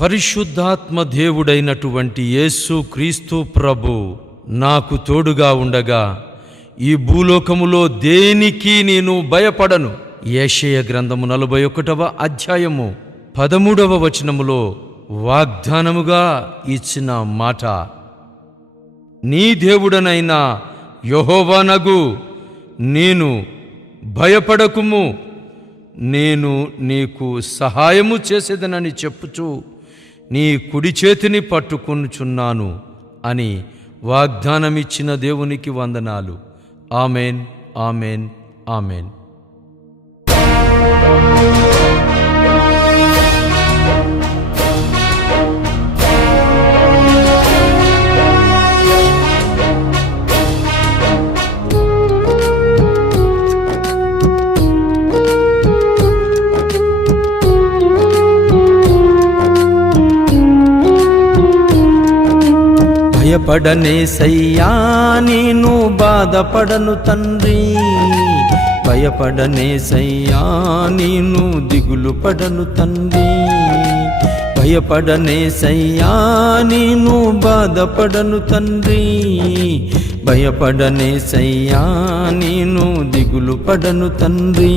పరిశుద్ధాత్మ దేవుడైనటువంటి యేసు క్రీస్తు ప్రభు నాకు తోడుగా ఉండగా ఈ భూలోకములో దేనికి నేను భయపడను? ఏషయ గ్రంథము నలభై ఒకటవ అధ్యాయము పదమూడవ వచనములో వాగ్దానముగా ఇచ్చిన మాట. నీ దేవుడనైనా యహోవానగు నేను భయపడకుము. నేను నీకు సహాయము చేసేదనని చెప్పుచు నీ కుడి చేతిని పట్టుకొనుచున్నాను అని వాగ్దానమిచ్చిన దేవునికి వందనాలు. Amen amen amen. భయపడనే సయ్యా నేను బాధపడను తండ్రి. భయపడనే సయ్యా నేను దిగులు పడను తండ్రి. భయపడనే సయ్యా నేను బాధపడను తండ్రి. భయపడనే సయ్యా నేను దిగులు పడను తండ్రి.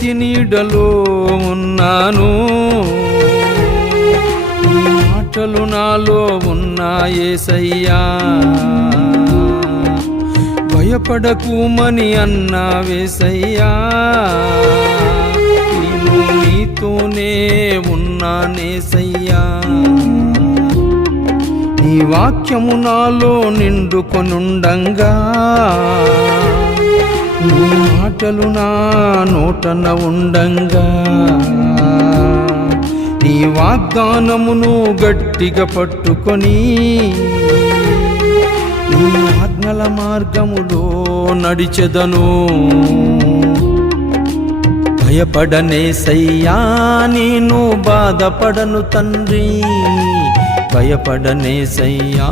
చేతి నీడలో ఉన్నాను. మాటలు నాలో ఉన్నాయేసయ్యా భయపడకుమని అన్నా వేసయ్యా నేను నీతోనే ఉన్నానేసయ్యా నీ వాక్యము నాలో నిండుకొనుండంగా. నీ మాటలు నా నోటన ఉండంగా. నీ వాగ్దానమును గట్టిగా పట్టుకొని నీ ఆజ్ఞల మార్గములో నడిచెదను. భయపడనే సయ్యా నేను బాధపడను తండ్రి. భయపడనే సయ్యా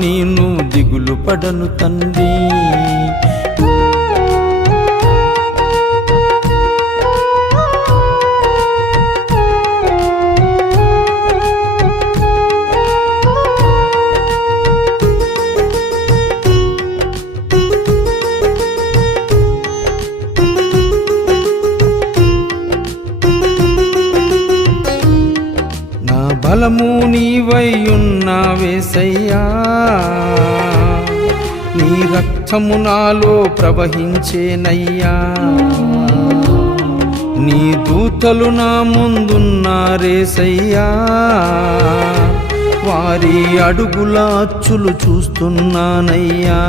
నేను దిగులు పడను తండ్రి. బలము నీవై ఉన్నావేసయ్యా నీ రక్తము నాలో ప్రవహించేనయ్యా. నీ దూతలు నా ముందున్నారేసయ్యా వారి అడుగుల అచ్చులు చూస్తున్నానయ్యా.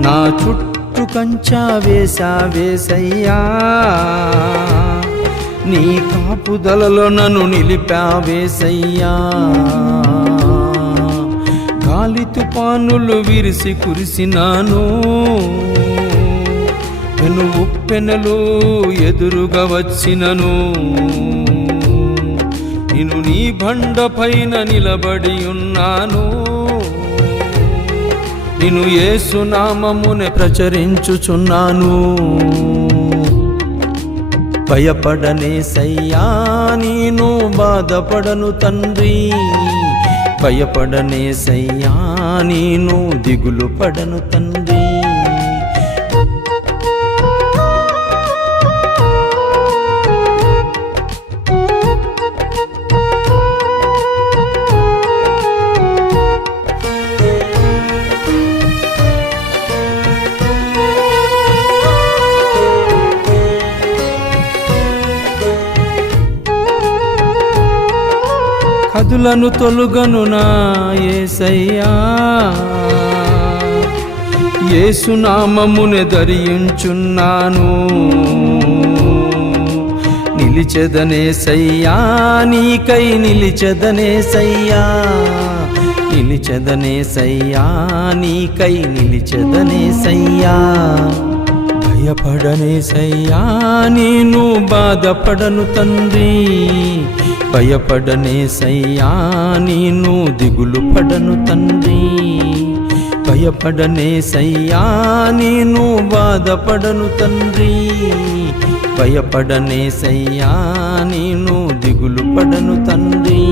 నా చుట్టూ కంచా వేసా వేసయ్యా నీ కాపుదలలో నన్ను నిలిపావేసయ్యా గాలి తుపానులు విరిసి కురిసినాను. పెను ఉప్పెనలు ఎదురుగా వచ్చినను. నేను నీ బండ పైన నిలబడి ఉన్నాను. నేను ఏసునామమునే ప్రచరించుచున్నాను. భయపడనే సయ్యా నేను బాధపడను తండ్రి. భయపడనే సయ్యా నేను దిగులు పడను తండ్రి. కదులను తొలుగను నా ఏసయ్యా. ఏసునామమునే ధరించున్నాను. నిలిచెదనే సయ్యా నీకై నిలిచెదనే సయ్యా. నిలిచెదనే సయ్యా నీకై నిలిచెదనే సయ్యా. భయపడనేసయ్యా నేను బాధపడను తండ్రి. భయపడనేసయ్యా నేను దిగులు పడను తండ్రి. భయపడనేసయ్యా నేను బాధపడను తండ్రి. భయపడనేసయ్యా నేను దిగులు పడను తండ్రి.